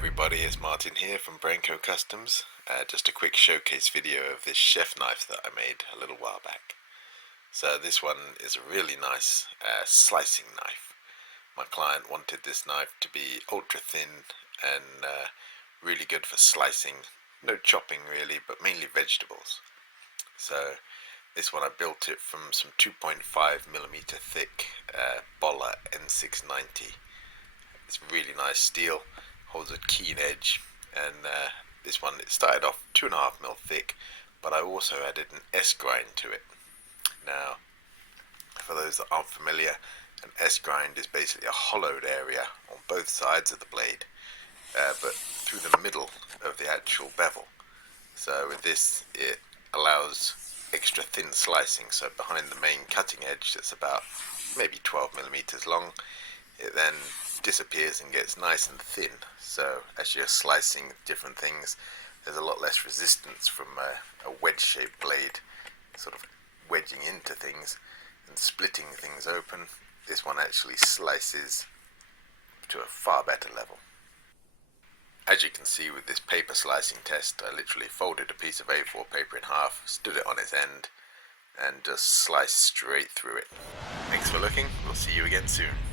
everybody, it's Martin here from Branco Customs. Just a quick showcase video of this chef knife that I made a little while back. So this one is a really nice slicing knife. My client wanted this knife to be ultra thin and really good for slicing. No chopping really, but mainly vegetables. So this one I built it from some 2.5mm thick Boller N690. It's really nice steel, holds a keen edge, and this one, it started off 2.5mm thick, but I also added an S-grind to it. Now, for those that aren't familiar, an S-grind is basically a hollowed area on both sides of the blade, but through the middle of the actual bevel. So with this, it allows extra thin slicing, so behind the main cutting edge that's about maybe 12mm long, it then disappears and gets nice and thin. So as you're slicing different things, there's a lot less resistance from a wedge-shaped blade sort of wedging into things and splitting things open. This one actually slices to a far better level. As you can see with this paper slicing test, I literally folded a piece of A4 paper in half, stood it on its end, and just sliced straight through it. Thanks for looking. We'll see you again soon.